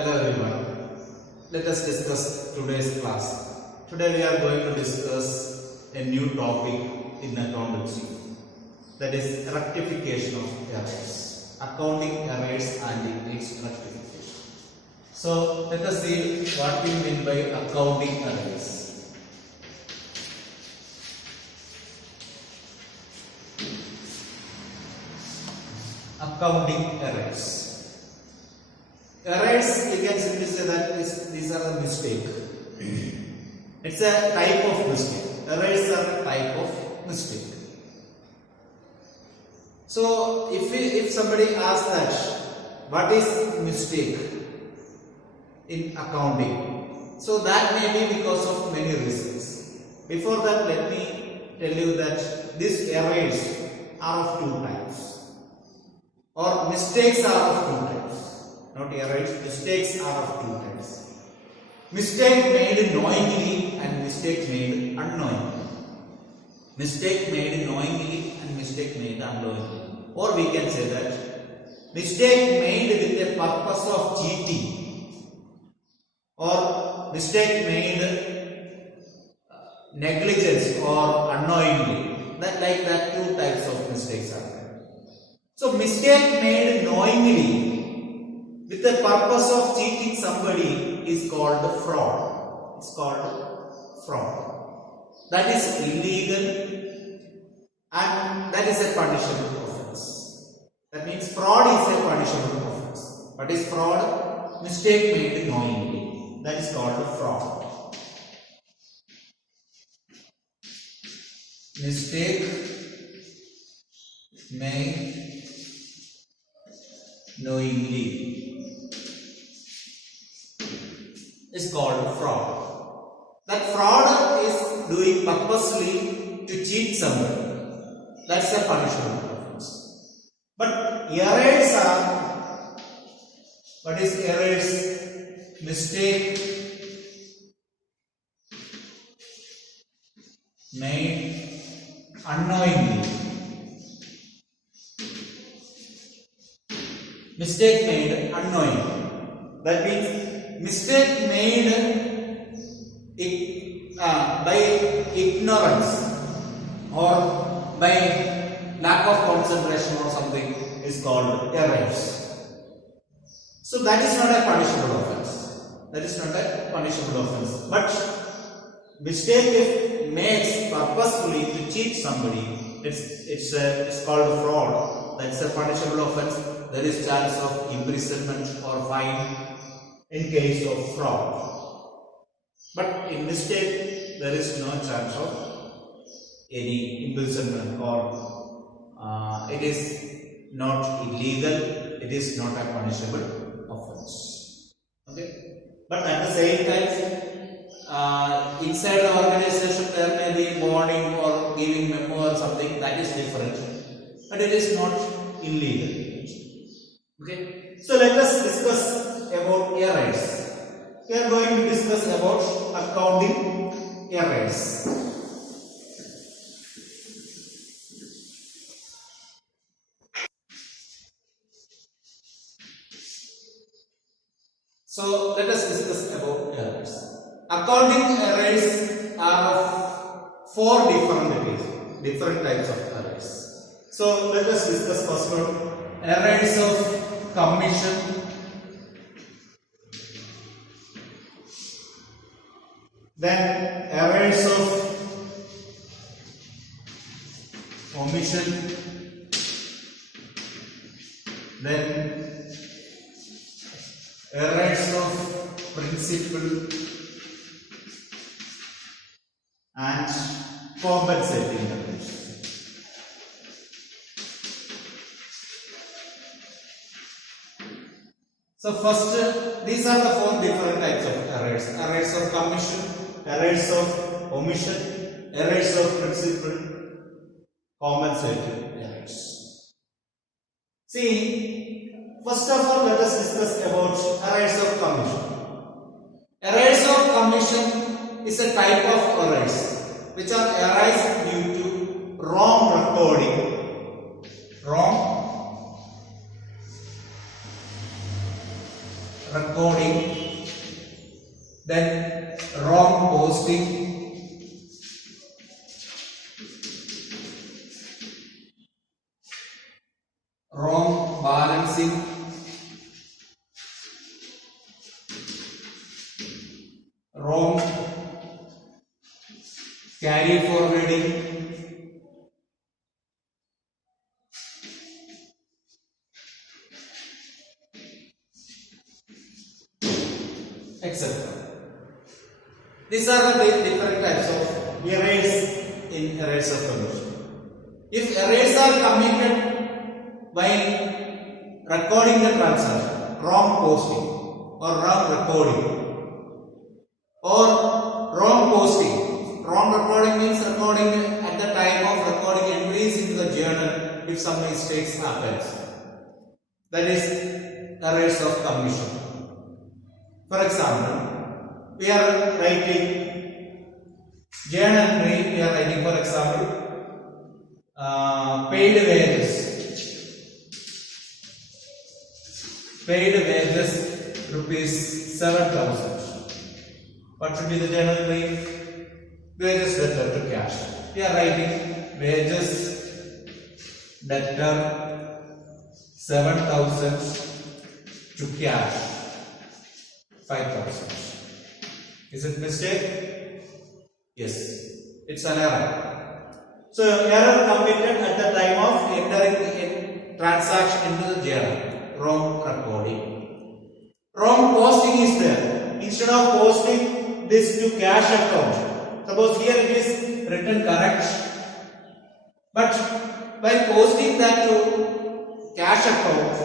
Hello everyone. Let us discuss today's class. Today we are going to discuss a new topic in accountancy, that is rectification of errors, accounting errors and its rectification. So let us see what we mean by accounting errors. Accounting errors. Errors, you can simply say that these are a mistake. It's a type of mistake. Errors are a type of mistake. So if somebody asks that what is mistake in accounting, so that may be because of many reasons. Before that, let me tell you that these errors are of two types, or mistakes are of two types. Not errors, mistakes are of two types. Mistake made knowingly and mistake made unknowingly. Mistake made knowingly and mistake made unknowingly. Or we can say that mistake made with a purpose of cheating, or mistake made negligence or unknowingly. That two types of mistakes are there. So mistake made knowingly with the purpose of cheating somebody is called fraud. It's called fraud. That is illegal and that is a punishable offense. That means fraud is a punishable offense. What is fraud? Mistake made knowingly. That is called fraud. Mistake made knowingly is called fraud. That fraud is doing purposely to cheat somebody. That's a punishable offense. But errors are, what is errors? Mistake made unknowingly. Mistake made unknowingly. That means mistake made by ignorance or by lack of concentration or something is called errors. So that is not a punishable offense. That is not a punishable offense. But mistake if made purposefully to cheat somebody, it's called fraud. That's a punishable offense. There is chance of imprisonment or fine in case of fraud. But in mistake, there is no chance of any imprisonment, or it is not illegal, it is not a punishable offense. Okay? But at the same time, inside the organization there may be warning or giving memo or something, that is different. But it is not illegal. Okay, so let us discuss about errors. We are going to discuss about accounting errors. So let us discuss about errors. Accounting errors are of four different types of errors. So let us discuss first one. Errors of commission, then errors of omission, then errors of principal and compensating errors. So first, these are the four different types of errors. Errors of commission, errors of omission, errors of principal, compensating errors. See, first of all, let us discuss about errors of commission. Errors of commission is a type of errors which are arise due to wrong recording recording, then wrong posting, wrong balancing, wrong carry forwarding, etc. These are the different types of errors in errors of commission. If errors are committed while recording the transaction, wrong posting or wrong recording, or wrong posting, wrong recording means recording at the time of recording entries into the journal if some mistakes happens. That is errors of commission. For example, we are writing journal entry, we are writing for example paid wages rupees 7,000. What should be the journal entry? Wages debtor to cash. We are writing wages debtor 7,000 to cash 5,000. Is it mistake? Yes, it's an error. So error committed at the time of entering the transaction into the journal. Wrong recording. Wrong posting is there. Instead of posting this to cash account, suppose here it is written correct, but by posting that to cash account,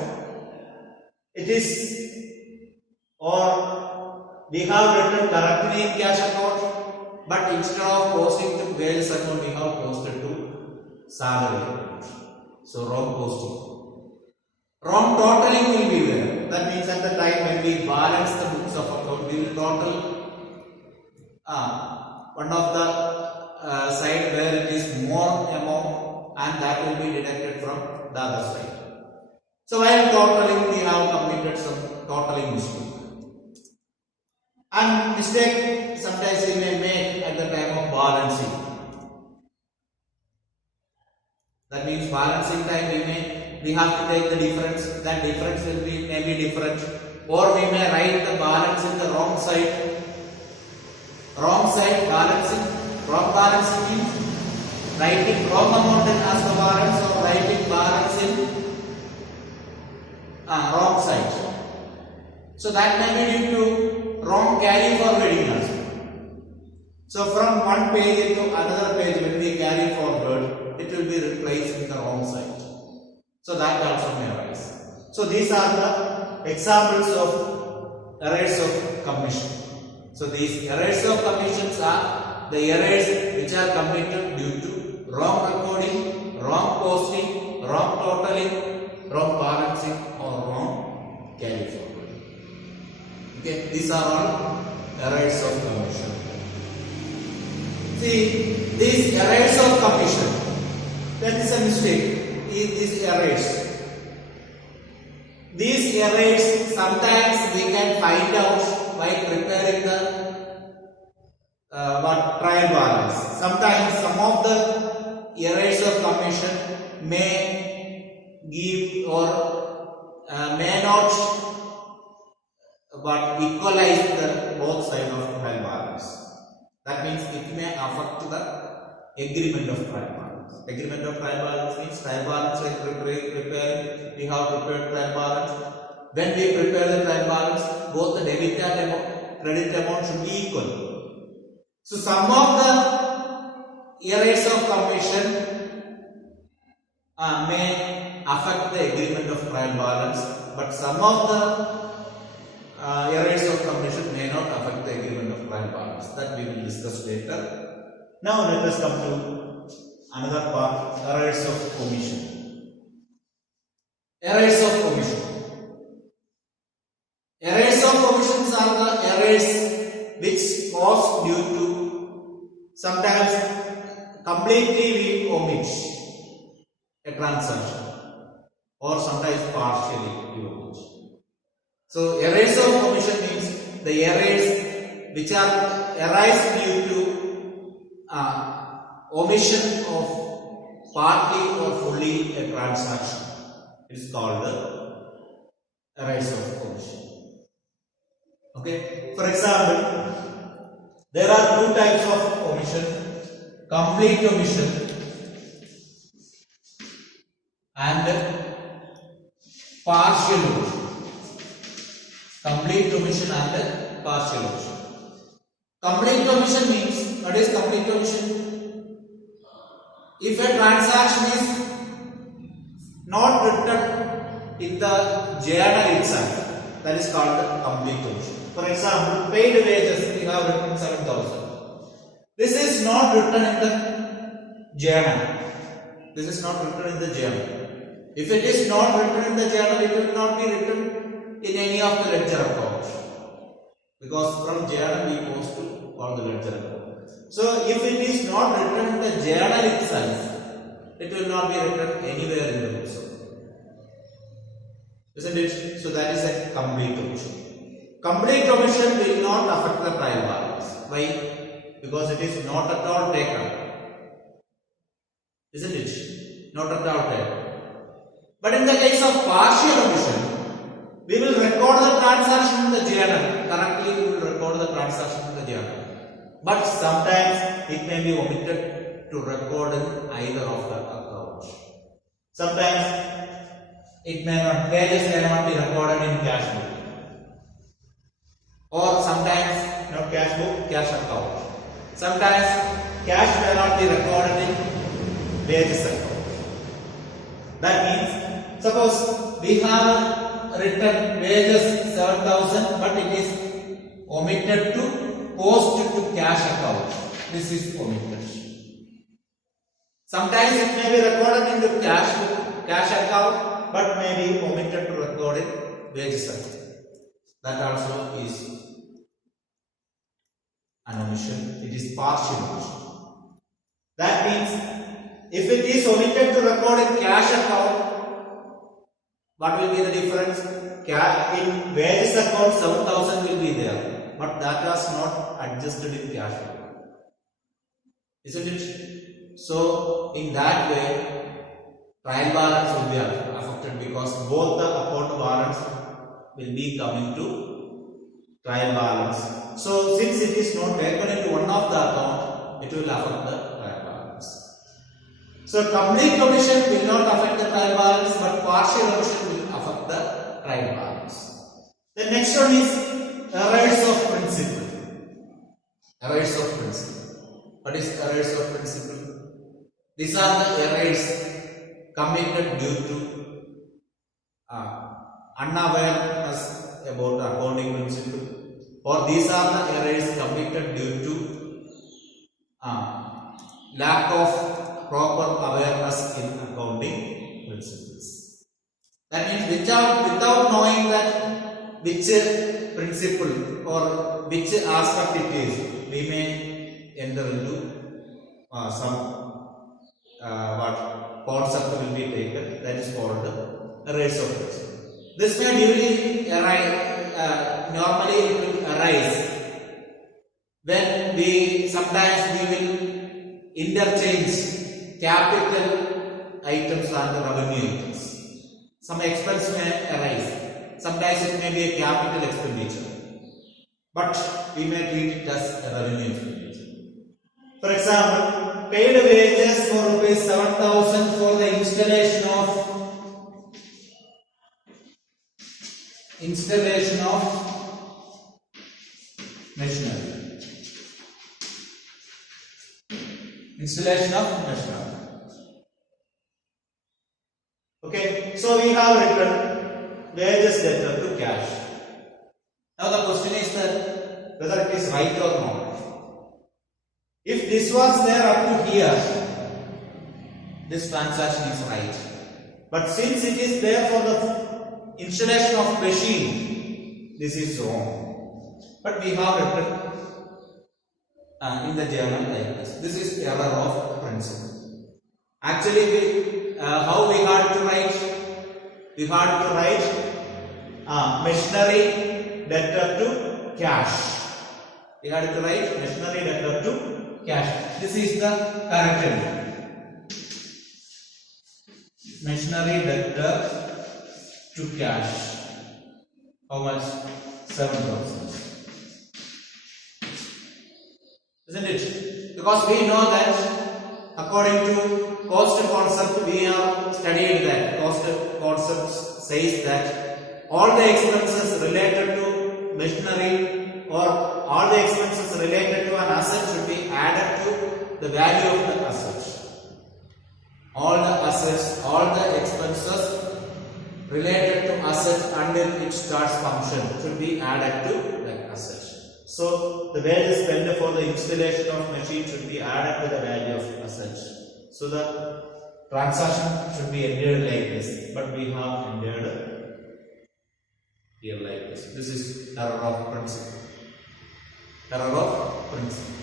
it is, or we have written correctly in cash account, but instead of posting to wages account, we have posted to salary account. So wrong posting. Wrong totaling will be there. That means at the time when we balance the books of account, we will total one of the side where it is more amount, and that will be deducted from the other side. So while totaling, we have committed some totaling mistake. And mistake sometimes we may make at the time of balancing. That means balancing time we have to take the difference. That difference will be maybe different, or we may write the balance in the wrong side. Wrong side balancing. Wrong balancing means writing wrong amount as the balance, or writing balance in wrong side. So that may be due to wrong carry forwarding also. So from one page into another page, when we carry forward, it will be replaced in the wrong side. So that also may arise. So these are the examples of errors of commission. So these errors of commissions are the errors which are committed due to wrong recording, wrong posting, wrong totaling, wrong balancing, or wrong carry forward. Okay, these are all errors of commission. See, these errors of commission, that is a mistake. These errors sometimes we can find out by preparing the trial balance. Sometimes some of the errors of commission may give or may not equalize the both sides of trial balance. That means it may affect the agreement of trial balance. Agreement of trial balance means trial balance while preparing, we have prepared trial balance. When we prepare the trial balance, both the debit and credit amount should be equal. So some of the errors of commission may affect the agreement of trial balance, but some of the errors of commission may not affect the agreement of trial balance. That we will discuss later. Now let us come to another part, errors of omission. Errors of omission. Errors of omissions are the errors which cause due to sometimes completely we omit a transaction, or sometimes partially we omit. So errors of commission means the errors which are arise due to omission of partly or fully a transaction. It is called the errors of commission. Okay. For example, there are two types of omission: complete omission and partial omission. Complete omission and partial omission. Complete omission means, what is complete omission? If a transaction is not written in the journal itself, that is called complete omission. For example, paid wages, we have written 7,000. This is not written in the journal. This is not written in the journal. If it is not written in the journal, it will not be written in any of the ledger accounts, because from journal we post to all the ledger account. So if it is not written in the journal itself, it will not be written anywhere in the books. Isn't it? So that is a complete omission. Complete omission will not affect the trial balance. Why? Because it is not at all taken. Isn't it? Not at all taken. But in the case of partial omission, we will record the transaction in the journal. Currently, we will record the transaction in the journal. But sometimes it may be omitted to record in either of the accounts. Sometimes it may not, pages may not be recorded in cash book. Or sometimes not cash book, cash account. Sometimes cash may not be recorded in wages account. That means, suppose we have written wages 7,000, but it is omitted to post to cash account. This is omitted. Sometimes it may be recorded in the cash account, but may be omitted to record in wages account. That also is an omission. It is partial omission. That means if it is omitted to record in cash account, what will be the difference? In wages account 7,000 will be there, but that was not adjusted in cash account. Isn't it? So in that way, trial balance will be affected, because both the account balance will be coming to trial balance. So since it is not taken into one of the account, it will affect the trial balance. So complete omission will not affect the trial balance, but partial omission will affect the trial balance. The next one is errors of principle. Errors of principle. What is errors of principle? These are the errors committed due to unawareness about accounting principle, or these are the errors committed due to lack of proper awareness in accounting principles. That means without knowing that which principle or which aspect it is, we may enter into some concept will be taken, that is called the errors of principle. This may duly arise, normally it will arise when sometimes we will interchange capital items and revenue items. Some expense may arise. Sometimes it may be a capital expenditure, but we may treat it as a revenue expenditure. For example, paid wages for rupees 7,000 for the installation of machinery. Installation of machinery. Okay, so we have written wages debtor to cash. Now the question is that whether it is right or not. If this was there up to here, this transaction is right. But since it is there for the installation of machine, this is wrong. But we have written in the journal like this. This is error of principle. Actually, how we had to write? We had to write machinery debtor to cash. We had to write machinery debtor to cash. This is the correct entry. Machinery debtor to cash. How much? 7,000. Isn't it? Because we know that according to cost concept, we have studied that cost concept says that all the expenses related to machinery or all the expenses related to an asset should be added to the value of the asset. All the assets, all the expenses related to asset until it starts function should be added to that asset. So the value spent for the installation of machine should be added to the value of asset. So the transaction should be entered like this, but we have entered here like this. This is error of principle. Error of principle.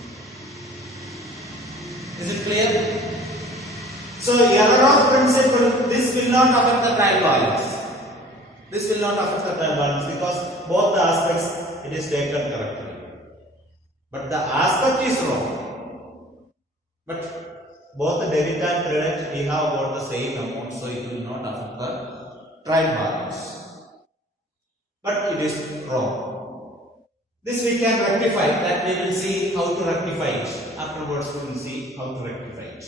Is it clear? So error of principle, this will not affect the trial balance. This will not affect the trial balance because both the aspects it is taken correctly. But the aspect is wrong. But both the debit and credit we have got the same amount, so it will not affect the trial balance. But it is wrong. This we can rectify. That we will see how to rectify it. Afterwards we will see how to rectify it.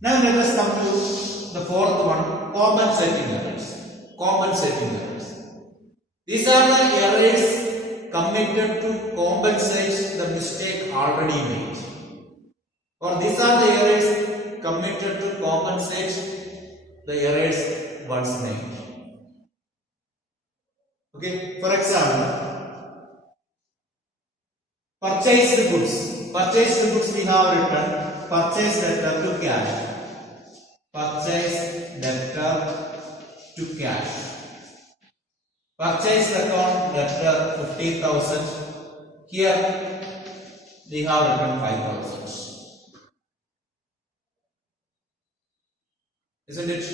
Now let us come to the fourth one, compensating errors. Compensating errors. These are the errors committed to compensate the mistake already made. Or these are the errors committed to compensate the errors once made. Okay, for example, purchased goods. Purchased goods we have written purchase debtor to cash. Purchase debtor to cash. Purchase account debtor 50,000. Here we have written 5,000. Isn't it?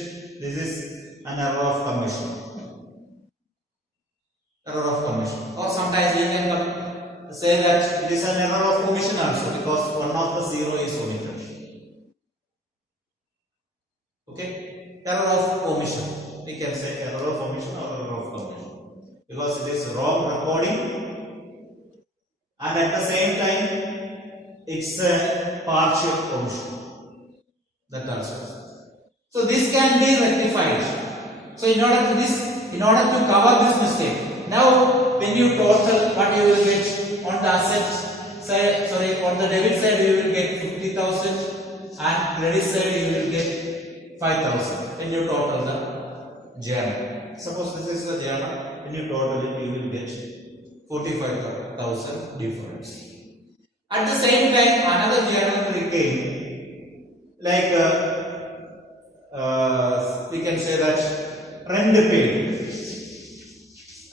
This is an error of commission. Error of commission. Or sometimes we can say that it is an error of omission also because one of the zero is omitted. Okay? Error of omission. We can say error of omission or error of commission. Because it is wrong recording and at the same time it's a partial omission. That also. So this can be rectified. So in order to cover this mistake, now when you total what you will get on the asset side, on the debit side you will get 50,000 and credit side you will get 5,000. When you total the journal. Suppose this is the journal. When you total it, you will get 45,000 difference. At the same time, another journal came, like we can say that rent paid.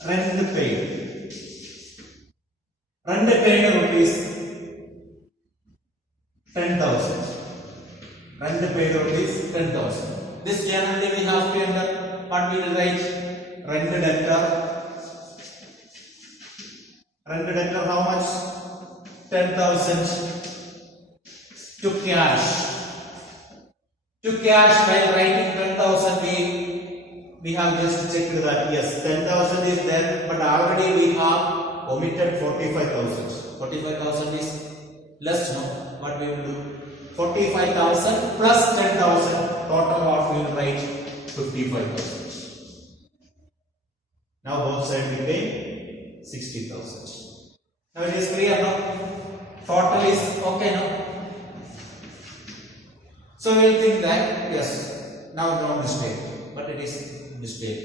Rent paid. Rent paid rupees 10,000. Rent paid rupees 10,000. This generally we have to enter what we will write. Rent debtor. Rent debtor how much? 10,000 to cash. To cash, while writing 10,000 we have just checked that yes 10,000 is there, but already we have omitted 45,000. 45,000 is less, no? What we will do? 45,000 plus 10,000. Total what we will write? 55,000. Now both sides became 60,000. Now it is clear, no? Total is okay, no? So we will think that yes, now no mistake, but it is mistake.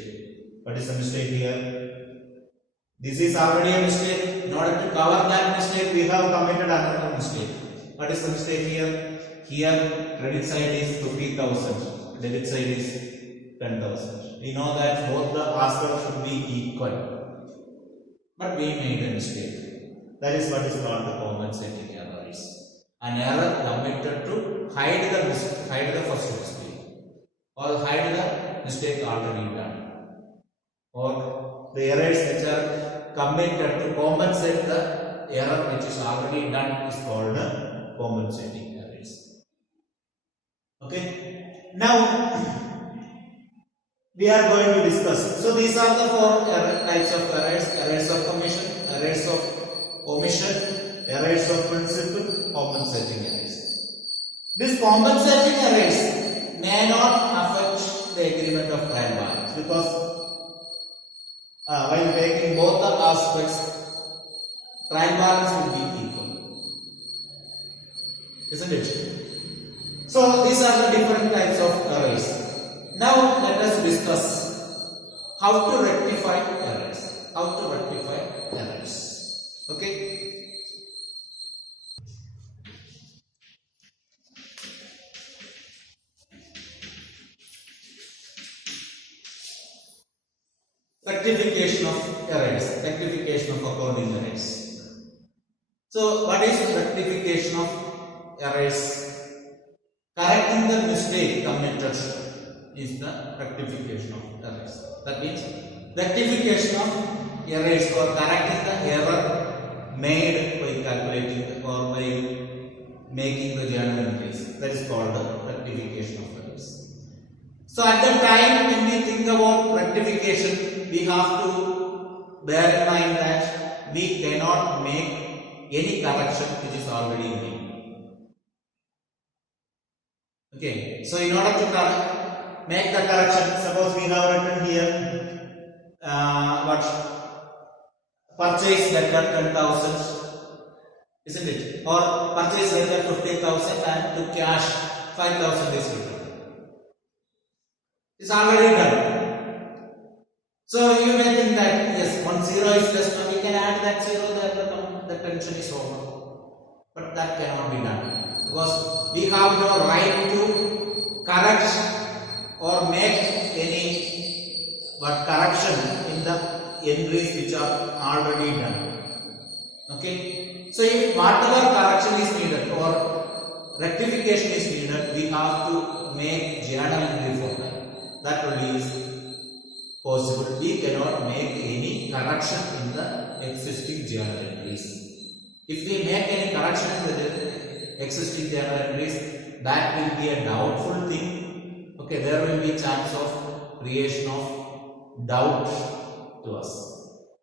What is the mistake here? This is already a mistake. In order to cover that mistake, we have committed another mistake. What is the mistake here? Here credit side is 50,000, debit side is 10,000. We know that both the aspects should be equal, but we made a mistake. That is what is called the compensating error. An error committed to hide the first mistake, or hide the mistake already done, or the errors which are committed to compensate the error which is already done is called compensating errors. Okay. Now we are going to discuss. So these are the four types of errors: errors of commission, errors of omission, errors of principle, compensating errors. These compensating errors may not affect the agreement of trial balance because while taking both the aspects, trial balance will be equal, isn't it? So these are the different types of errors. Now let us discuss how to rectify errors. How to rectify errors. Okay. Rectification of errors. Rectification of accounting errors. So what is rectification of errors? Correcting the mistake committed is the rectification of errors. That means rectification of errors or correcting the error made by calculating or by making the journal entries. That is called the rectification of errors. So at the time when we think about rectification, we have to bear in mind that we cannot make any correction which is already made. Okay, so in order to make the correction, suppose we have written here what purchase debtor 10,000, isn't it? Or purchase debtor 15,000 and to cash 5,000 is written. It's already done. So you may think that yes, 1 0 is just now, we can add that 0 there, the tension is over. But that cannot be done because we have no right to correct or make any correction in the entries which are already done. Okay. So if whatever correction is needed or rectification is needed, we have to make journal entry for that. That only is possible. We cannot make any correction in the existing journal entries. If we make any correction in the existing journal entries, that will be a doubtful thing. Okay, there will be chance of creation of doubt to us.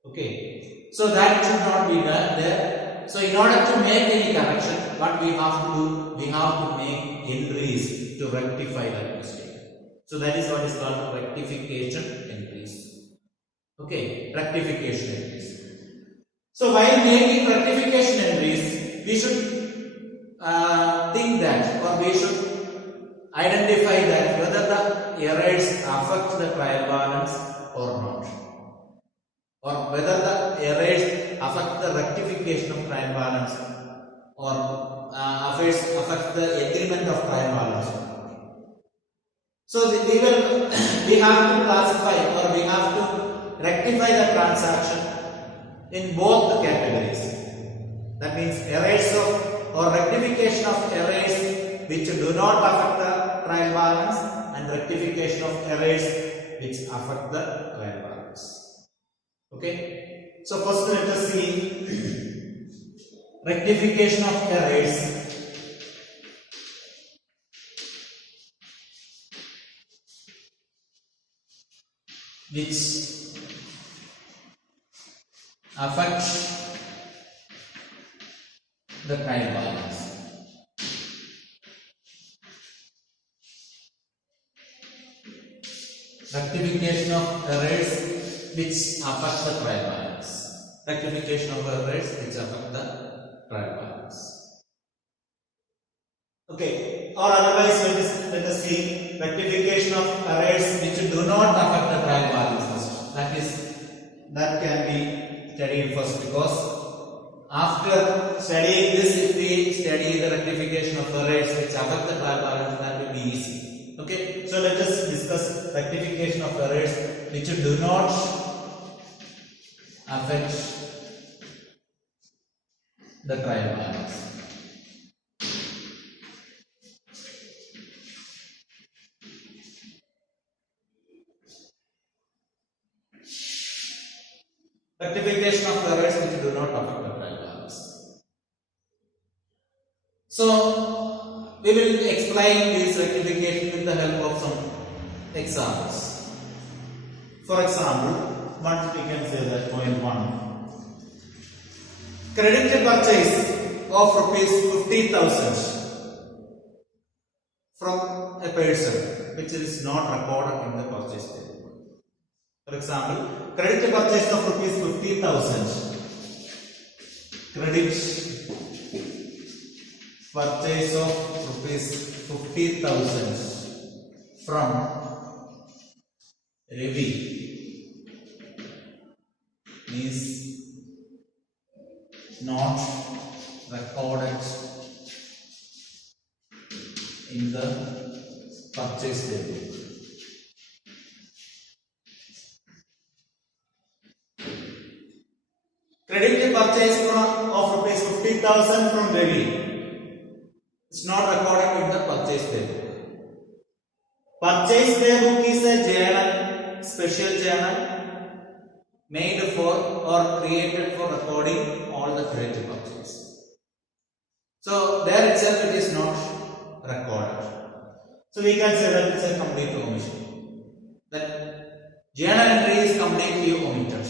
Okay, so that should not be done there. So in order to make any correction, what we have to do, we have to make entries to rectify that mistake. So that is what is called rectification entries. Okay, rectification entries. So while making rectification entries, we should think that, or we should identify that whether the errors affect the trial balance or not, or whether the errors affect the rectification of trial balance or affect the agreement of trial balance. So we have to classify or we have to rectify the transaction in both the categories. That means errors of or rectification of errors which do not affect the trial balance and rectification of errors which affect the trial balance. Okay. So first let us see rectification of errors. Which affect the trial balance. Rectification of errors which affect the trial balance. Rectification of errors which affect the trial balance. Okay, or otherwise let us see rectification of errors which do not affect the trial balance. That can be studied first, because after studying this, if we study the rectification of errors which affect the trial balance, that will be easy. Okay, so let us discuss rectification of errors which do not affect the trial balance. So we will explain this rectification with the help of some examples. For example, one we can say that point 1. Credit purchase of rupees 50,000 from a person which is not recorded in the purchase table. For example, credit purchase of rupees 50,000. Credit purchase of rupees 50,000 from Ravi is not recorded in the purchase table. Credit purchase of rupees 50,000 from Ravi is not recorded in the purchase table. Purchase daybook is a journal, special journal made for or created for recording all the credit purchase. So there itself it is not recorded. So we can say that it's a complete omission. That journal entry is completely omitted.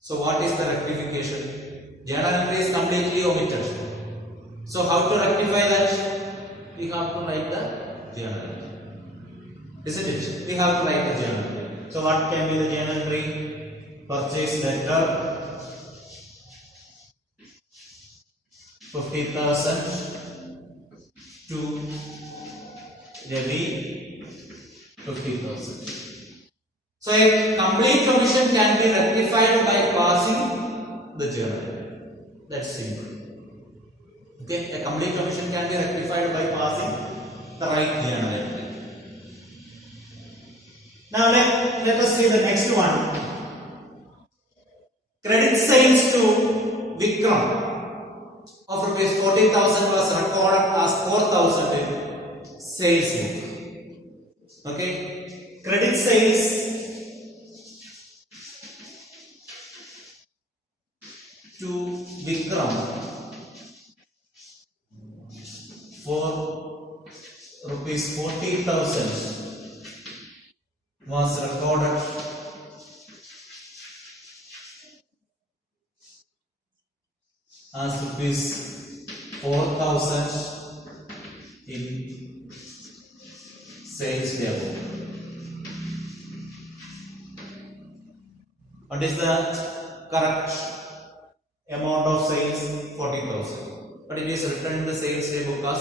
So what is the rectification? Journal entry is completely omitted. So how to rectify that? We have to write the journal entry. Isn't it? We have to write the journal entry. So what can be the journal entry? Purchase letter 50,000 to Ravi 50,000. So a complete omission can be rectified by passing the journal. That's simple. Okay, a complete omission can be rectified by passing the right journal entry. Now let us see the next one. Credit sales to Vikram of rupees 40,000 was recorded as 4,000 in sales book. Okay, credit sales to Vikram for rupees 40,000 was recorded as rupees 4,000 in sales table. What is the correct amount of sales? 40,000. But it is written in the sales table as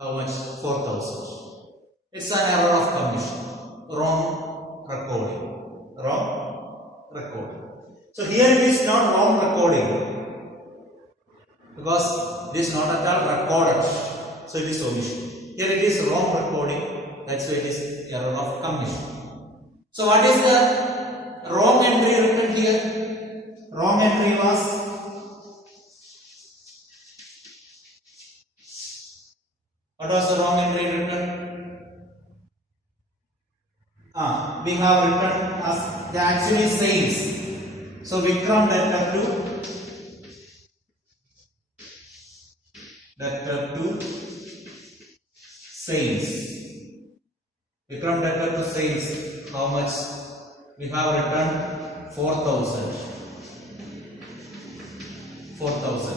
how much? 4,000. It's an error of commission. Wrong recording. Wrong recording. So here it is not wrong recording because it is not at all recorded. So it is omission. Here it is wrong recording. That's why it is error of commission. So what is the wrong entry written here? Wrong entry was what was the wrong entry written? We have written as the actually sales. So Vikram debtor to sales. Vikram debtor to sales. How much? We have written 4,000. 4,000.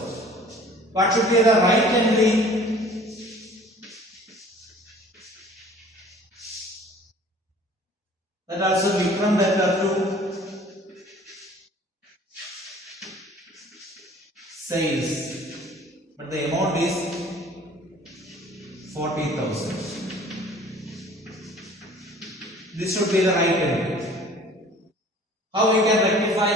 What should be the right entry? That also Vikram debtor to sales, but the amount is 40,000. This should be the right entry. How we can rectify?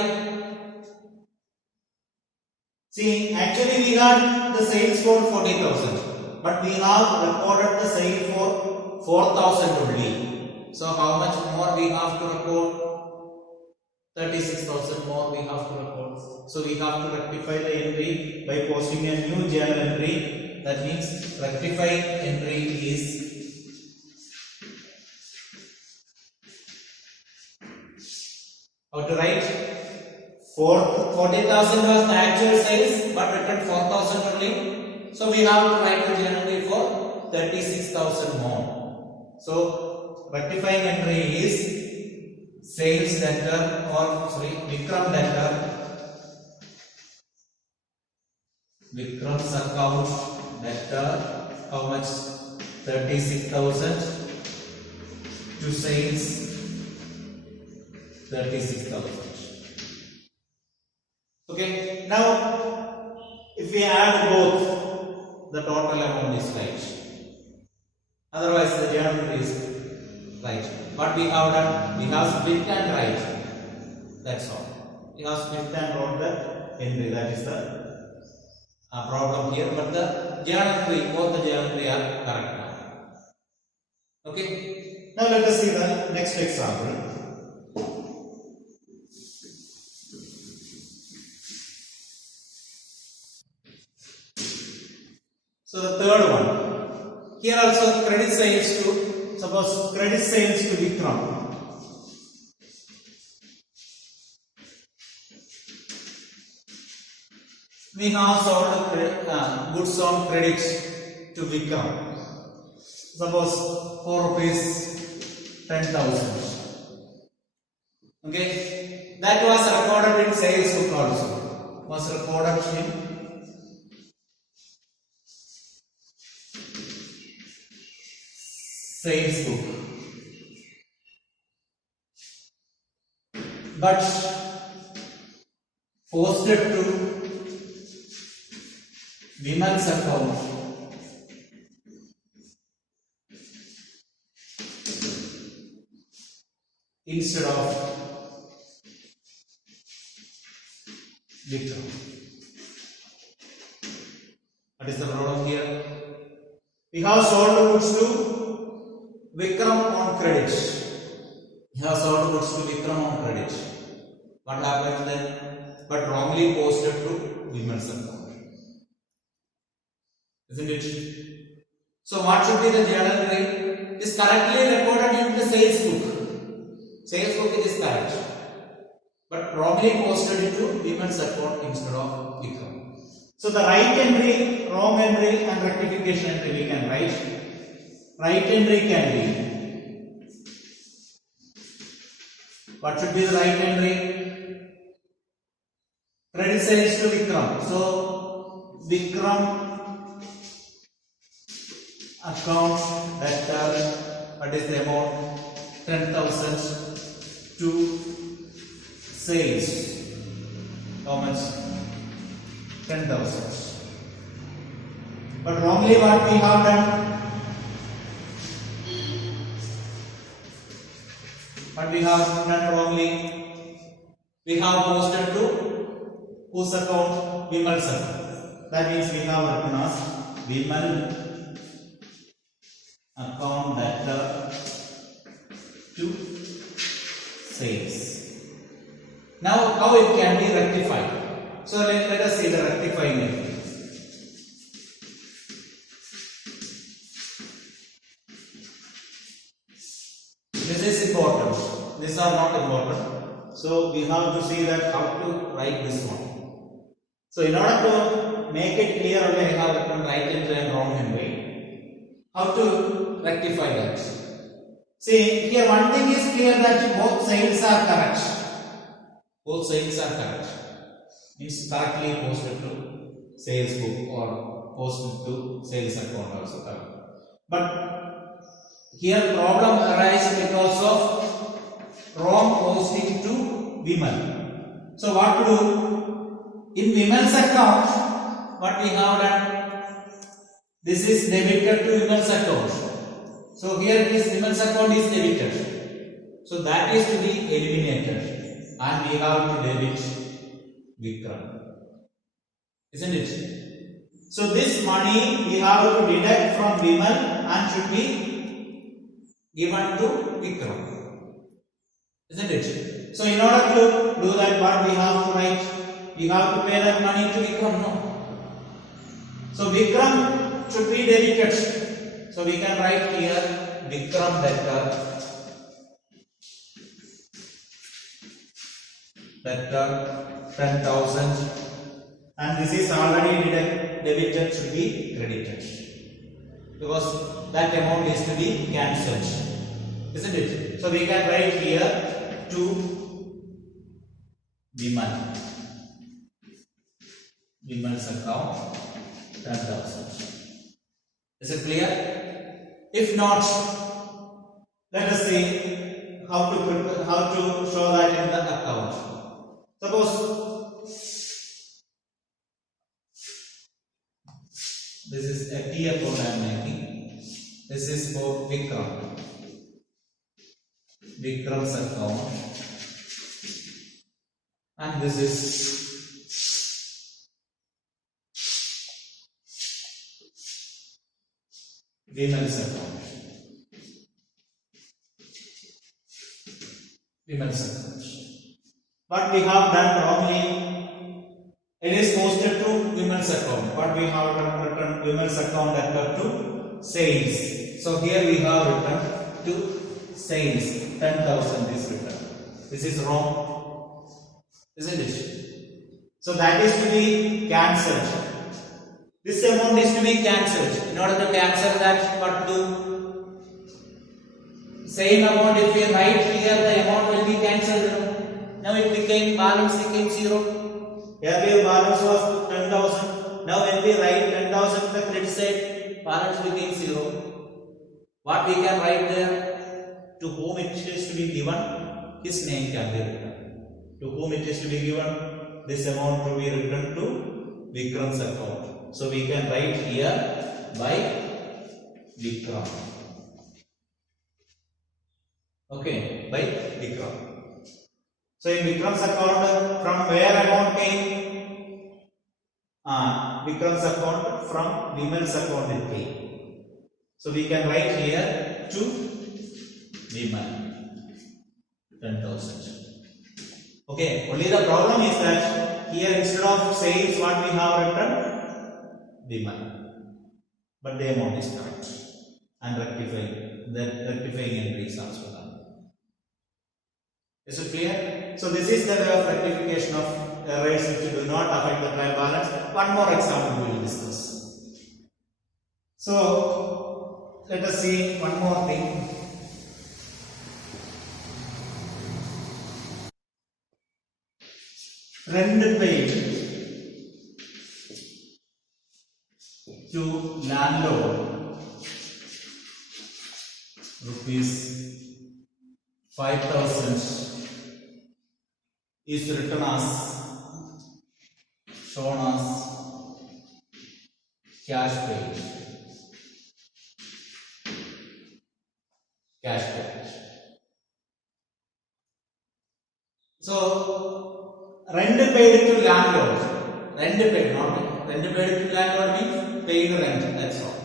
See, actually we got the sales for 40,000, but we have recorded the sale for 4,000 only. So how much more we have to record? 36,000 more we have to record. So we have to rectify the entry by posting a new journal entry. That means rectified entry is how to write? 40,000 was the actual sales, but returned 4,000 only. So we have to write the journal entry for 36,000 more. So rectifying entry is sales debtor or Vikram debtor. Vikram's account debtor, how much? 36,000 to sales 36,000. Okay, now if we add both, the total amount is right. Otherwise, the journal entry is right. What we have done, we have split and right. That's all. We have split and wrote the entry. That is the problem here. But the journal entry, both the journal entry are correct now. Okay. Now let us see the next example. So the third one. Here also credit sales to, suppose credit sales to Vikram. We have sold goods on credit to Vikram. Suppose 4 rupees 10,000. Okay, that was recorded in sales book also. Was recorded in sales book, but posted to Vimal's account instead of Vikram. What is the problem here? We have sold goods to Vikram on credit. He has sold goods to Vikram on credit. What happens then? But wrongly posted to Vimal's account. Isn't it? So what should be the journal entry? Is correctly recorded in the sales book. Sales book it is correct. But wrongly posted into Vimal's account instead of Vikram. So the right entry, wrong entry and rectification entry we can write. Right entry can be, what should be the right entry? Credit sales to Vikram. So Vikram account debtor, what is the amount? 10,000 to sales. How much? 10,000. But wrongly what we have done? But we have done wrongly. We have posted to whose account? Vimal's account. That means we have written as Vimal account debtor to sales. Now how it can be rectified? So let us see the rectifying it. This is important. These are not important. So we have to see that how to write this one. So in order to make it clear, I have written right entry and wrong entry. How to rectify that? See, here one thing is clear that both sales are correct. Both sales are correct. Means correctly posted to sales book or posted to sales account also correct. But here problem arises because of wrong posting to Vimal. So what to do? In Vimal's account, what we have done? This is debited to Vimal's account. So here this Vimal's account is debited. So that is to be eliminated, and we have to debit Vikram. Isn't it? So this money we have to deduct from Vimal and should be given to Vikram. Isn't it? So in order to do that, what we have to write? We have to pay that money to Vikram, no? So Vikram should be debited. So we can write here Vikram debtor debtor 10,000, and this is already debited, should be credited because that amount is to be cancelled, isn't it? So we can write here to Vimal's account 10,000. Is it clear? If not, let us see how to show that in the account. Suppose this is a T account I am making. This is for Vikram's account, and this is Vimal's account. What we have done wrongly, it is posted to Vimal's account, but we have written Vimal's account debtor to sales. So here we have written to sales, 10,000 is written. This is wrong, isn't it? So that is to be cancelled. This amount is to be cancelled. In order to cancel that, what to do? Same amount, if we write here, the amount will be cancelled. Now it became, balance became 0. Earlier balance was 10,000. Now when we write 10,000 on the credit side, balance became 0. What we can write there? To whom it is to be given, his name can be written. To whom it is to be given, this amount to be written to Vikram's account. So we can write here by Vikram. Okay, by Vikram. So in Vikram's account, from where amount came? Vikram's account, from Vimal's account it came. So we can write here to Vimal 10,000. Okay, only the problem is that here instead of sales, what we have written? Vimal. But the amount is correct. And rectifying entries also done. Is it clear? So this is the way of rectification of errors which do not affect the trial balance. One more example we will discuss. So let us see one more thing. Rent paid to landlord rupees 5,000 is written as, shown as cash paid. So rent paid to landlord, rent paid to landlord means paid rent, that's all.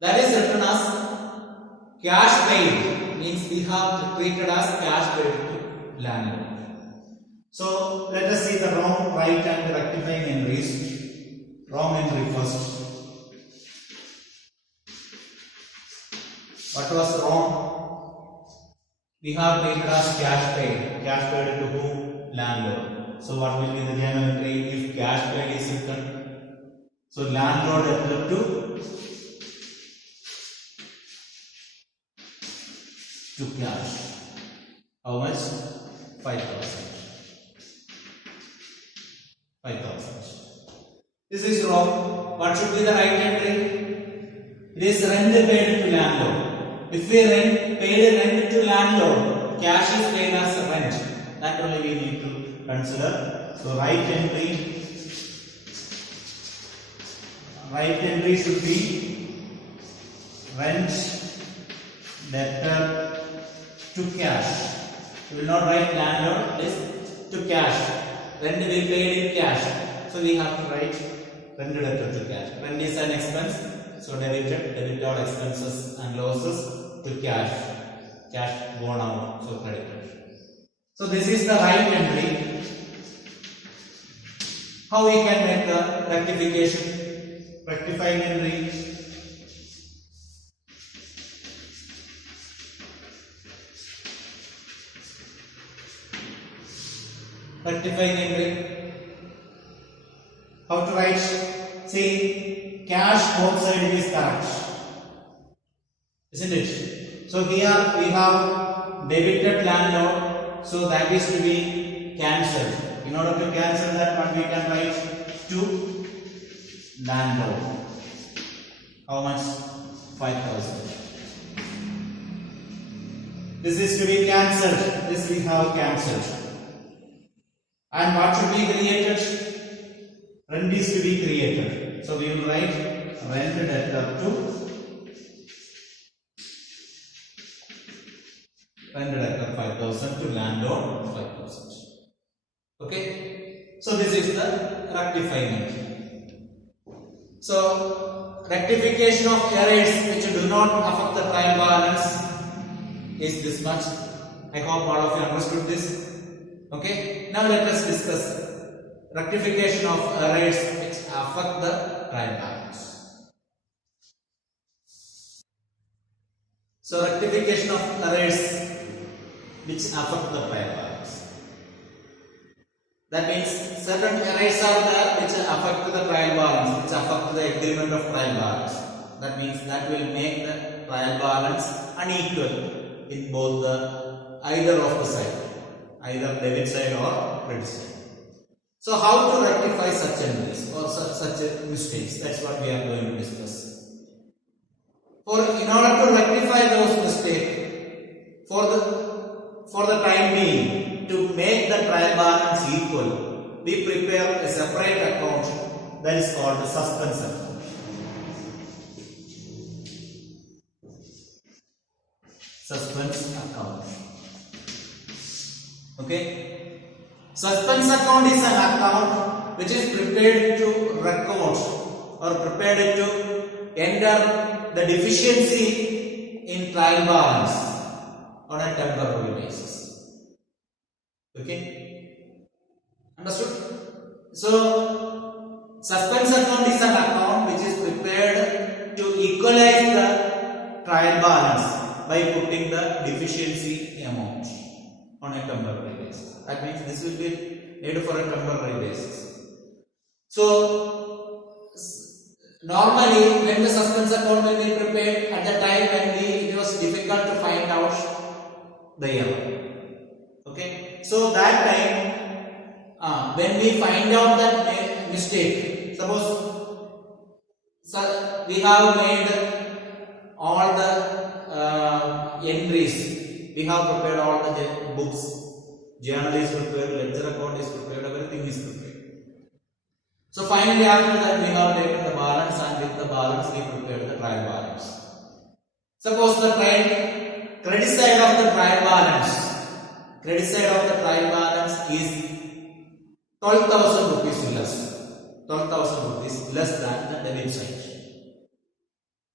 That is written as cash paid, means we have treated as cash paid to landlord. So let us see the wrong, right and rectifying entries. Wrong entry first. What was wrong? We have treated as cash paid. Cash paid to who? Landlord. So what will be the journal entry if cash paid is written? So landlord debtor to cash. How much? 5,000. 5,000. This is wrong. What should be the right entry? It is rent paid to landlord. If we paid rent to landlord, cash is paid as rent. That only we need to consider. So right entry should be rent debtor to cash. We will not write landlord, it is to cash. Rent we paid in cash. So we have to write rent debtor to cash. Rent is an expense, so debit all expenses and losses to cash. Cash gone out, so credited. So this is the right entry. How we can make the rectification? Rectifying entry. rectifying entry. How to write? See, cash both sides is correct, isn't it? So here we have debited landlord, so that is to be cancelled. In order to cancel that one, we can write to landlord. How much? 5,000. This is to be cancelled. This we have cancelled. And what should be created? Rent is to be created. So we will write rent debtor to rent debtor 5,000 to landlord 5,000. Okay. So this is the rectifying entry. So rectification of errors which do not affect the trial balance is this much. I hope all of you understood this. Okay. Now let us discuss rectification of errors which affect the trial balance. So rectification of errors which affect the trial balance. That means certain errors are there which affect the trial balance, which affect the agreement of trial balance. That means that will make the trial balance unequal in both the either of the side, either debit side or credit side. So how to rectify such entries or such mistakes? That's what we are going to discuss. In order to rectify those mistakes, for the time being, to make the trial balance equal, we prepare a separate account that is called the suspense account. Suspense account. Okay. Suspense account is an account which is prepared to record or prepared to enter the deficiency in trial balance on a temporary basis. Okay. Understood? So suspense account is an account which is prepared to equalize the trial balance by putting the deficiency amount on a temporary basis. That means this will be made for a temporary basis. So normally when the suspense account will be prepared at the time when it was difficult to find out the error. Okay. So that time when we find out that mistake, suppose we have made all the entries, we have prepared all the books. Journal is prepared, ledger account is prepared, everything is prepared. So finally after that we have taken the balance, and with the balance we prepared the trial balance. Suppose the credit side of the trial balance is 12,000 rupees less. 12,000 rupees less than the debit side.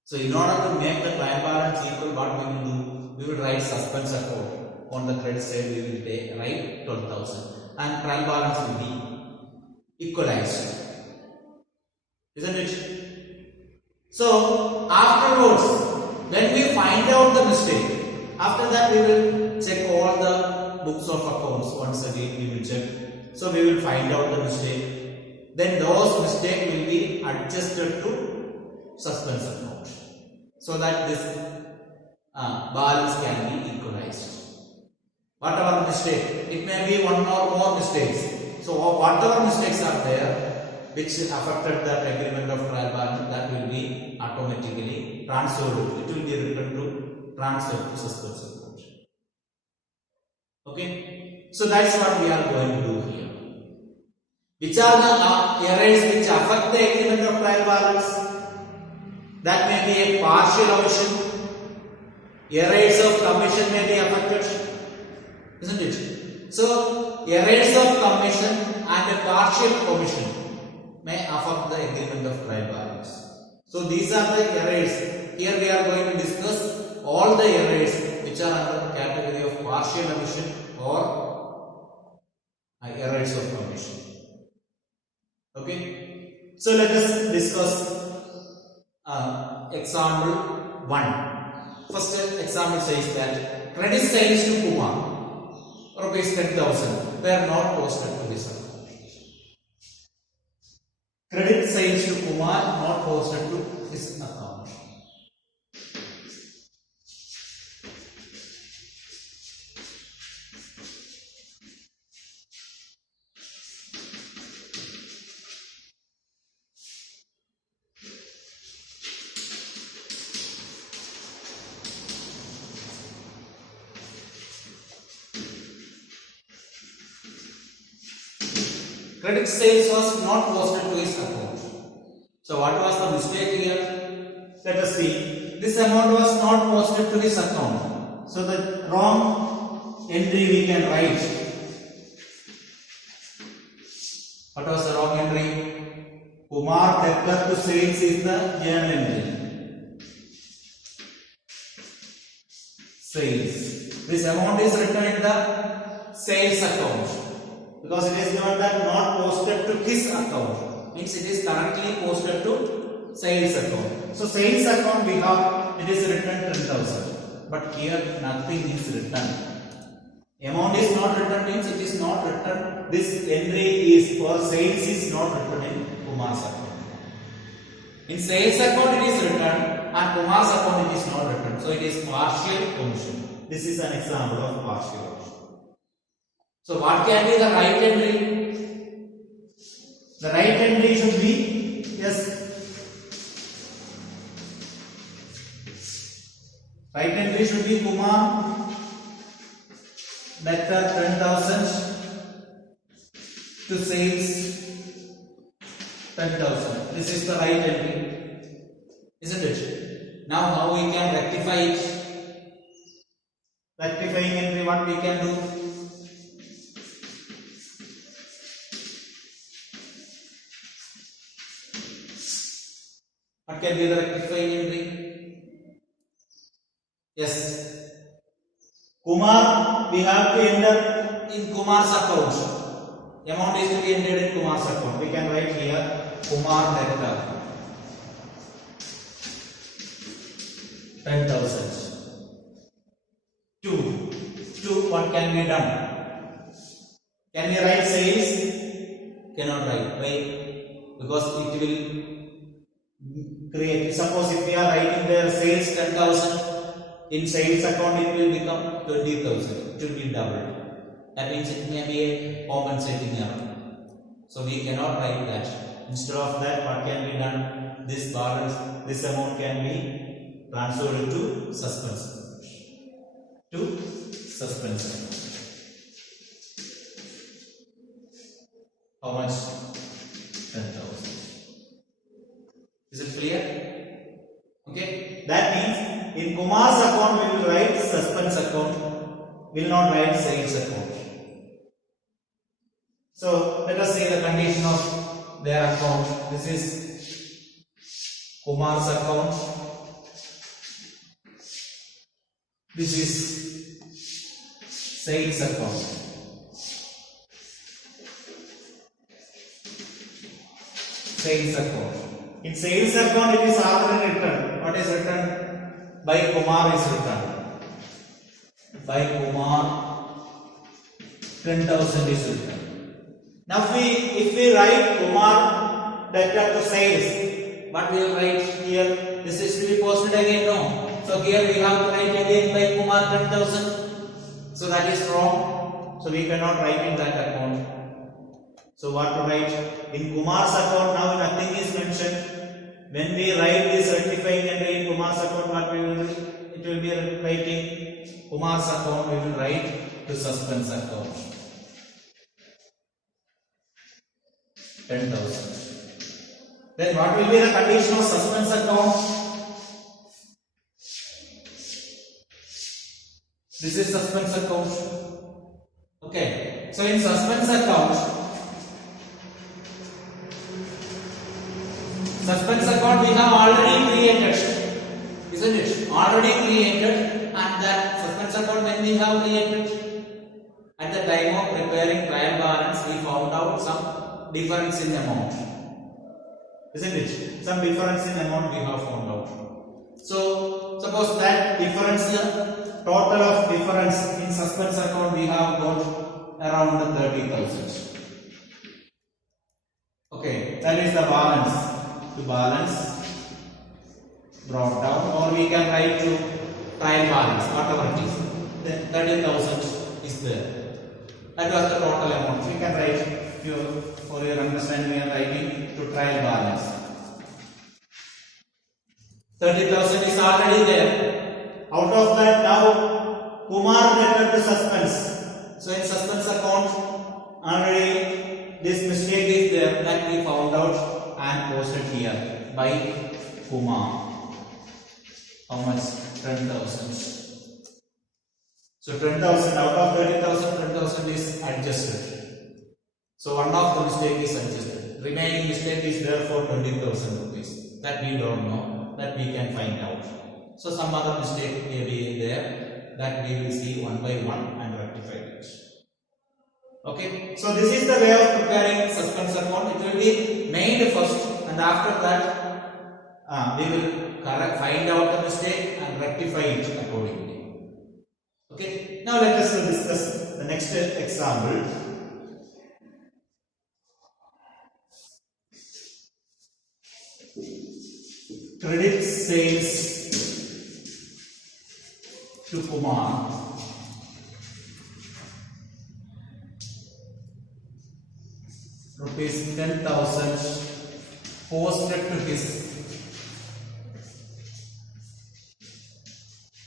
So in order to make the trial balance equal, what we will do? We will write suspense account. On the credit side we will write 12,000 and trial balance will be equalized, isn't it? So afterwards, when we find out the mistake, after that we will check all the books of accounts once again. We will check. So we will find out the mistake. Then those mistakes will be adjusted to suspense account, so that this balance can be equalized. Whatever mistake, it may be one or more mistakes. So whatever mistakes are there which affected that agreement of trial balance, that will be automatically transferred. It will be written to transfer to suspense account. Okay. So that's what we are going to do here. Which are the errors which affect the agreement of trial balance? That may be a partial omission. Errors of commission may be affected. Isn't it? So errors of commission and a partial omission may affect the agreement of trial balance. So these are the errors. Here we are going to discuss all the errors which are under the category of partial omission or errors of commission. Okay. So let us discuss example 1. First example says that credit sales to Kumar rupees 10,000. were not posted to his account. Credit sales to Kumar not posted to his account. Credit sales was not posted to his account. So what was the mistake here? Let us see. This amount was not posted to his account. So the wrong entry we can write. What was the wrong entry? Kumar debtor to sales is the journal entry. Sales. This amount is written in the sales account. Because it is given that not posted to his account, means it is currently posted to sales account. So sales account we have, it is written 10,000, but here nothing is written. Amount is not written, means it is not written. This entry is for sales is not written in Kumar's account. In sales account it is written, and Kumar's account it is not written. So it is partial omission. This is an example of partial omission. So what can be the right entry? The right entry should be, yes, right entry should be Kumar debtor 10,000 to sales 10,000. This is the right entry, isn't it? Now how we can rectify it? Rectifying entry, what we can do? What can be the rectifying entry? Yes. Kumar, we have to enter in Kumar's account. Amount is to be entered in Kumar's account. We can write here Kumar debtor 10,000. Two. What can be done? Can we write sales? Cannot write. Why? Because it will create. Suppose if we are writing their sales 10,000 in sales account, it will become 20,000. It will be doubled. That means it may be a compensating error. So we cannot write that. Instead of that, what can be done? This balance, this amount can be transferred to suspense account. To suspense account. How much? 10,000. Is it clear? Okay. That means in Kumar's account we will write suspense account. We will not write sales account. So let us see the condition of their account. This is Kumar's account. This is sales account. Sales account. In sales account it is already written. What is written? By Kumar is written. By Kumar 10,000 is written. Now if we write Kumar debtor to sales, what we will write here? This is to be posted again, no. So here we have to write again by Kumar 10,000. So that is wrong. So we cannot write in that account. So what to write? In Kumar's account now nothing is mentioned. When we write this rectifying entry in Kumar's account, what we will do? It will be writing Kumar's account, we will write to suspense account. 10,000. Then what will be the condition of suspense account? This is suspense account. Okay. So in suspense account we have already created, isn't it? Already created, and that suspense account when we have created, at the time of preparing trial balance, we found out some difference in amount, isn't it? Some difference in amount we have found out. So suppose that difference, total of difference in suspense account we have got around 30,000. Okay, that is the balance. To balance brought down, or we can write to trial balance, whatever it is. Then 30,000 is there. That was the total amount. We can write for your understanding. We are writing to trial balance. 30,000 is already there. Out of that, now Kumar entered the suspense. So in suspense account, already this mistake is there that we found out and posted here by Kumar. How much? 10,000. So 10,000 out of 30,000, 10,000 is adjusted. So one of the mistake is adjusted. Remaining mistake is there for 20,000 rupees. That we don't know. That we can find out. So some other mistake may be there that we will see one by one and rectify it. Okay. So this is the way of preparing suspense account. It will be made first, and after that we will find out the mistake and rectify it accordingly. Okay. Now let us discuss the next example. Credit sales to Kumar rupees 10,000 posted to his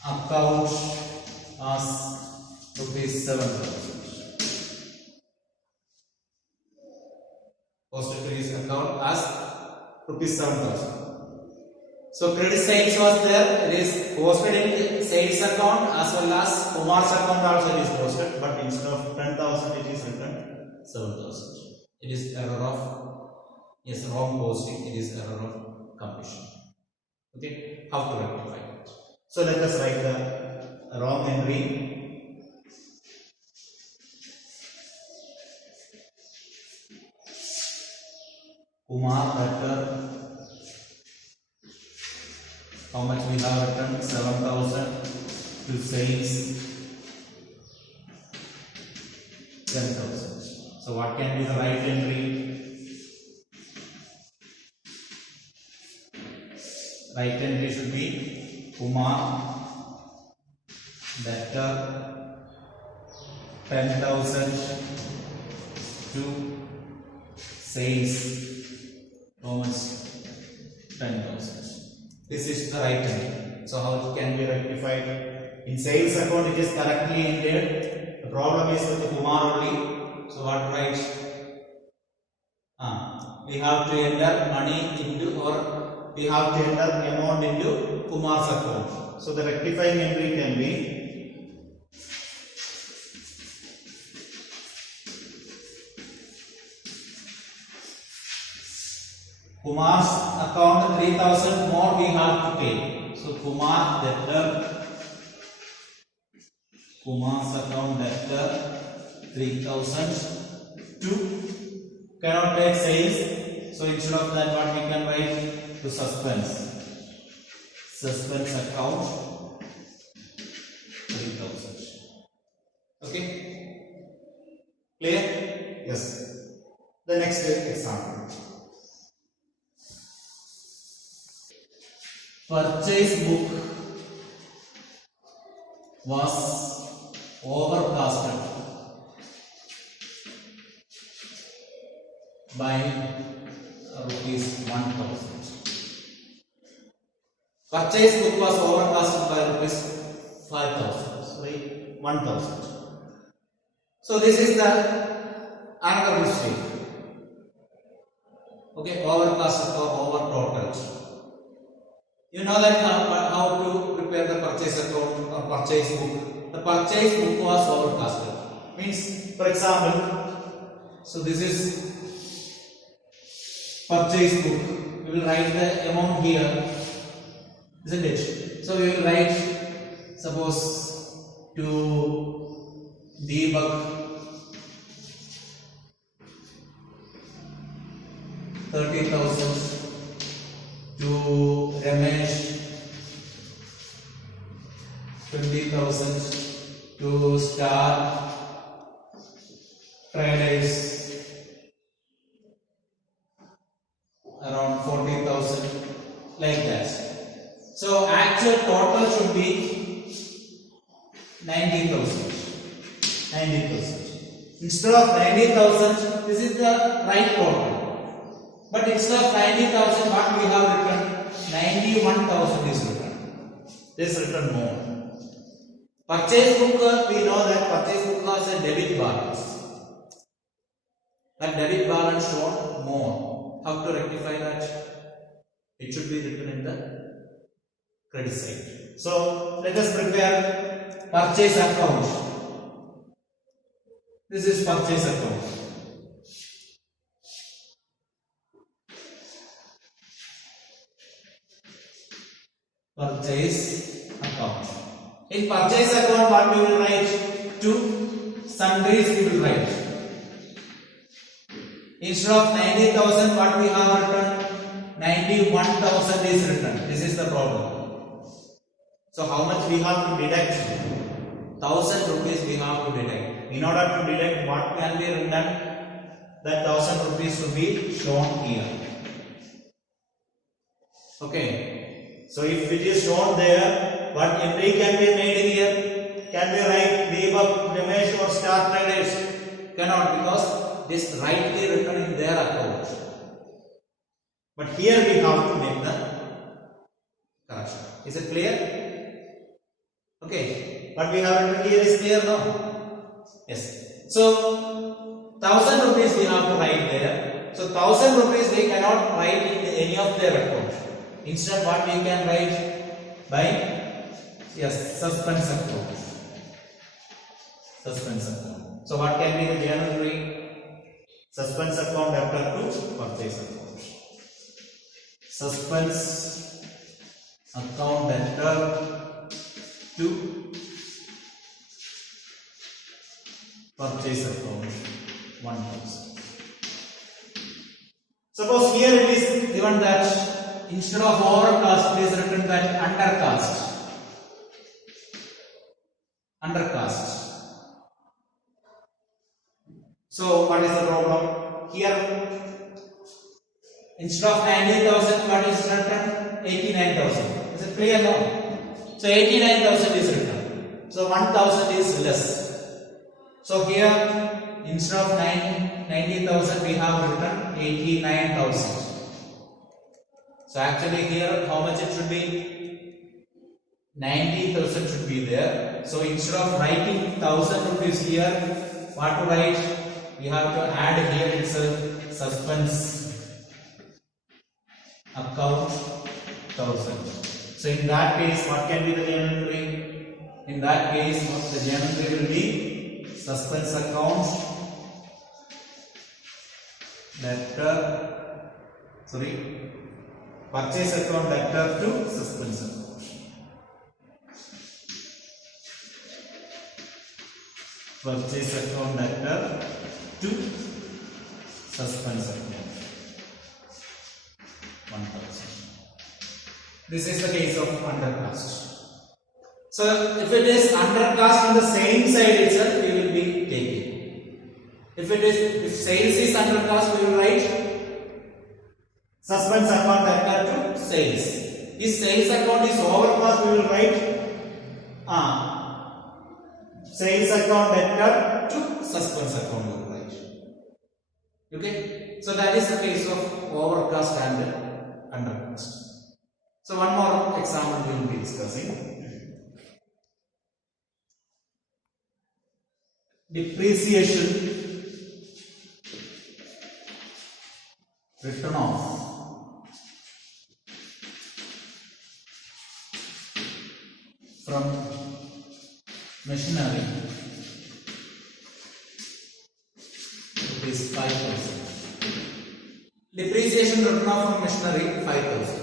account as rupees 7,000. Posted to his account as rupees 7,000. So credit sales was there. It is posted in sales account as well as Kumar's account also it is posted, but instead of 10,000 it is written 7,000. It is error of wrong posting. It is error of computation. Okay, how to rectify it? So let us write the wrong entry. Kumar debtor. How much we have written? 7,000 to sales 10,000. So what can be the right entry? Right entry should be Kumar debtor 10,000 to sales how much? 10,000. This is the right entry. So how it can be rectified? In sales account it is correctly entered. The problem is with the Kumar only. So what to write? We have to enter money into, or we have to enter amount into Kumar's account. So the rectifying entry can be Kumar's account 3,000 more we have to pay. So Kumar debtor, Kumar's account debtor 3,000 to cannot take sales. So instead of that what we can write? To suspense. Suspense account 3,000. Okay? Clear? Yes. The next example. Purchase book was overcasted by rupees 1,000. Purchase book was overcasted by rupees 5,000. Sorry, 1,000. So this is the another mistake. Okay, overcasted or over totaled. You know that how to prepare the purchase account or purchase book. The purchase book was overcasted. Means, for example, so this is purchase book. We will write the amount here, isn't it? So we will write, suppose, to Deepak 30,000. To Ramesh 20,000, to Star 140,000, like that. So actual total should be 90,000. 90,000. Instead of 90,000, this is the right total. But instead of 90,000, what we have written? 91,000 is written. This written more. Purchase book, we know that purchase book has a debit balance. That debit balance shown more. How to rectify that? It should be written in the credit side. So let us prepare purchase account. This is purchase account. Purchase account. In purchase account, what we will write? To sundries we will write. Instead of 90,000, what we have written? 91,000 is written. This is the problem. So how much we have to deduct? 1,000 rupees we have to deduct. In order to deduct, what can be written? That 1,000 rupees should be shown here. Okay. So if it is shown there, what entry can be made here? Can we write Deepak, Ramesh or Star Traders? Cannot, because this rightly written in their account. But here we have to make the correction. Is it clear? Okay. What we have written here is clear now? Yes. So 1,000 rupees we have to write there. So 1,000 rupees we cannot write in any of their account. Instead, what we can write? By suspense account. Suspense account. So what can be the journal entry? Suspense account debtor to purchase account. Suspense account debtor to purchase account 1,000. Suppose here it is given that instead of overcost, it is written that undercost. Undercost. So what is the problem? Here instead of 90,000, what is written? 89,000. Is it clear now? So 89,000 is written. So 1,000 is less. So here instead of 90,000 we have written 89,000. So actually here how much it should be? 90,000 should be there. So instead of writing 1,000 rupees here, what to write? We have to add here itself suspense account 1,000. So in that case, what can be the journal entry? In that case, the journal entry will be suspense account debtor. Purchase account debtor to suspense account. Purchase account debtor to suspense account 1,000. This is the case of undercost. So if it is undercost on the same side itself, we will be taking. If sales is undercost, we will write suspense account debtor to sales. If sales account is overcost, we will write sales account debtor to suspense account we will write. Okay, so that is the case of overcost and undercost. So one more example we will be discussing. Depreciation written off from machinery rupees 5,000. Depreciation written off from machinery 5,000.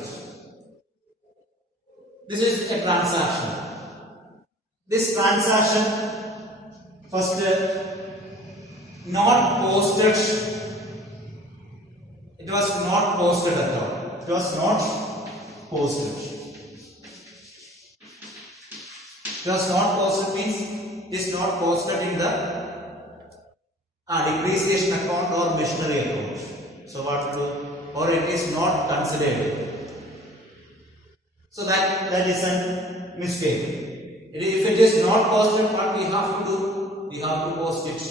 This is a transaction. This transaction first not posted. It was not posted at all. It was not posted. It was not posted means it is not posted in the depreciation account or machinery account. So what to do? Or it is not considered. So that is a mistake. If it is not posted, what we have to do? We have to post it.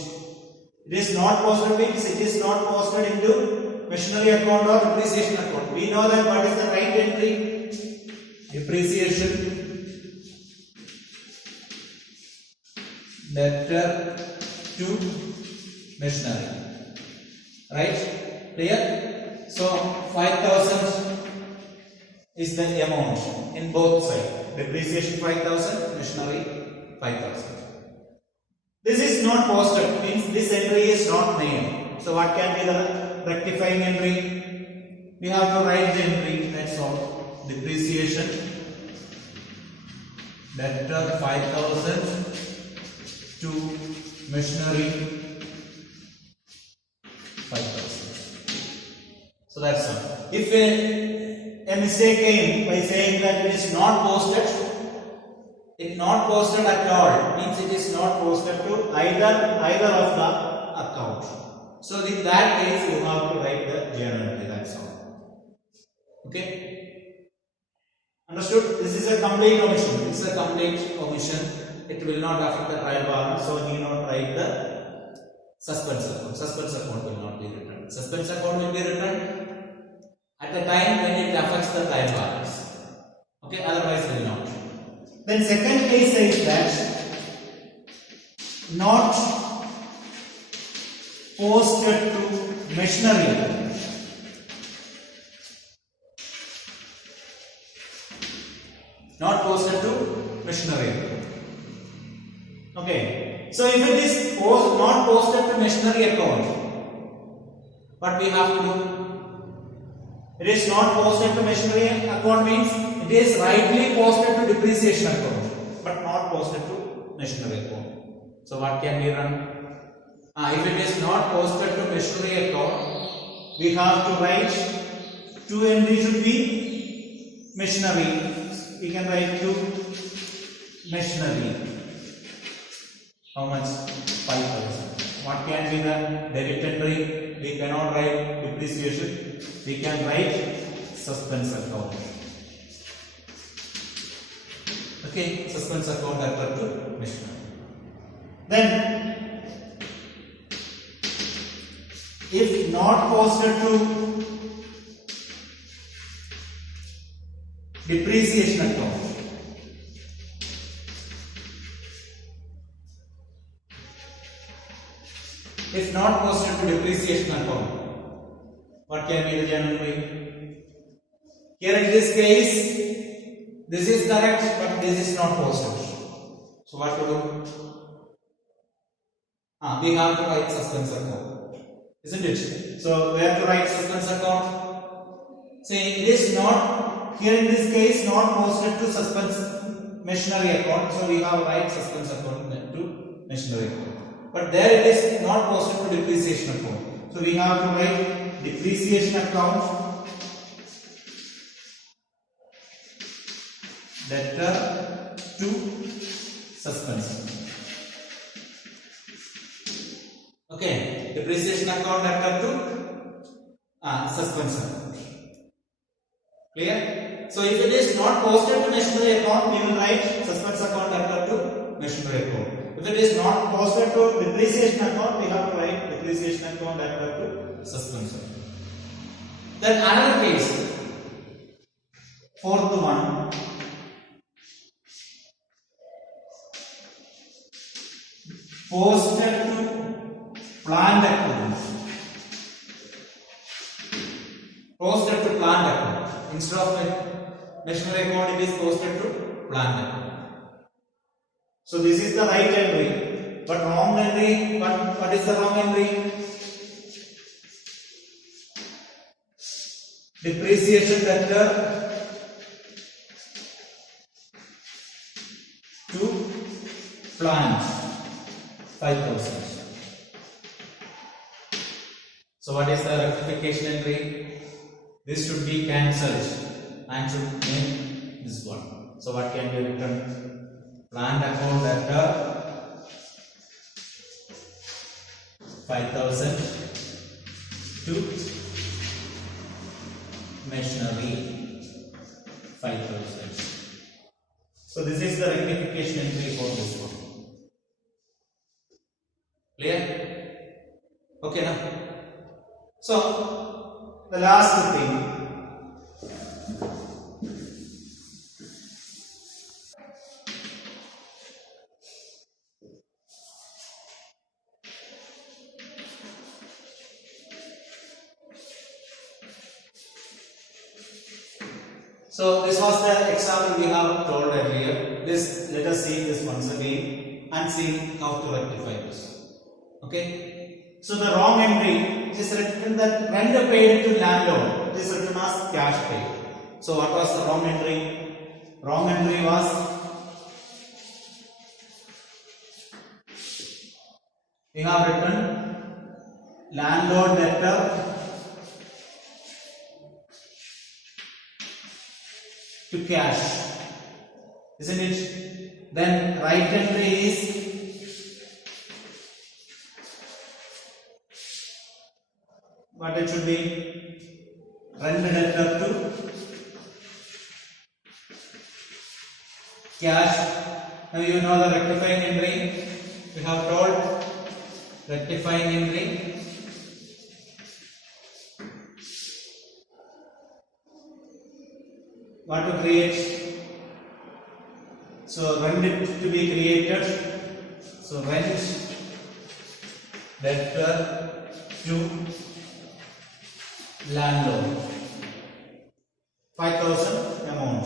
It is not posted means it is not posted into machinery account or depreciation account. We know that what is the right entry? Depreciation, debtor to machinery. Right? Clear? So 5,000 is the amount in both sides. Depreciation 5,000, machinery 5,000. This is not posted, means this entry is not made. So what can be the rectifying entry? We have to write the entry, that's all. Depreciation, debtor 5,000 to machinery 5,000. So that's all. If a mistake came by saying that it is not posted, it not posted at all means it is not posted to either of the account. So in that case you have to write the journal entry, that's all. Okay? Understood? This is a complete omission. This is a complete omission. It will not affect the trial balance, so you not write the suspense account. Suspense account will not be written. Suspense account will be written at the time when it affects the trial balance. Okay, otherwise will not. Then second case says that not posted to machinery. Not posted to machinery. Okay. So if it is not posted to machinery account, what we have to do? It is not posted to machinery account means it is rightly posted to depreciation account, but not posted to machinery account. So what can be done? If it is not posted to machinery account, we have to write two entry should be machinery. We can write to machinery. How much? 5,000. What can be the debit entry? We cannot write depreciation. We can write suspense account. Okay, suspense account debtor to machinery. Then, if not posted to depreciation account, if not posted to depreciation account, what can be the journal entry? Here in this case, this is correct, but this is not posted. So what to do? We have to write suspense account, isn't it? So we have to write suspense account. See, it is not here in this case not posted to suspense machinery account. So we have to write suspense account to machinery account. But there it is not posted to depreciation account. So we have to write depreciation account, debtor to suspense. Okay, depreciation account debtor to suspense account. Clear? So if it is not posted to machinery account, we will write suspense account debtor to machinery account. If it is not posted to depreciation account, we have to write depreciation account debtor to suspense account. Then another case, fourth one, posted to planned account. Posted to planned account. Instead of machinery account, it is posted to planned account. So this is the right entry, but wrong entry. What is the wrong entry? Depreciation debtor to plant 5,000. So what is the rectification entry? This should be cancelled and should make this one. So what can be written? Planned account debtor 5,000 to machinery 5000. So this is the rectification entry for this one. Clear? Okay now. So the last thing. So this was the example we have told earlier. This, let us see this once again and see how to rectify this. Okay. So the wrong entry is written that rent paid to landlord. It is written as cash paid. So what was the wrong entry? Wrong entry was, we have written landlord debtor to cash, isn't it? Then right entry is, what it should be, rent debtor to cash. Now you know the rectifying entry. We have told rectifying entry. What to create? So rent to be created. So rent debtor to landlord 5000 amount.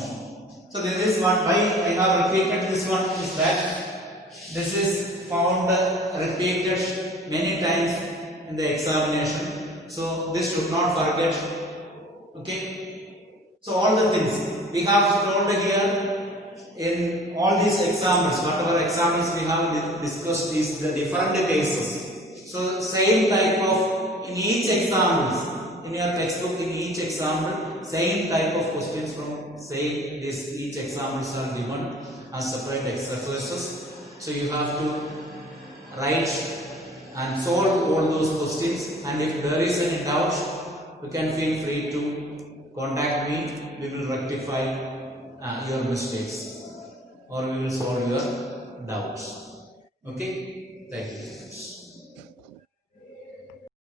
So this is what, why I have repeated this one is that this is found repeated many times in the examination. So this should not forget. Okay. So all the things we have told here in all these examples, whatever examples we have discussed is the different cases. So same type of, in each examples, in your textbook, in each example, same type of questions from say this, each examples are given as separate exercises. So you have to write and solve all those questions, and if there is any doubt, you can feel free to contact me. We will rectify your mistakes or we will solve your doubts. Okay, thank you.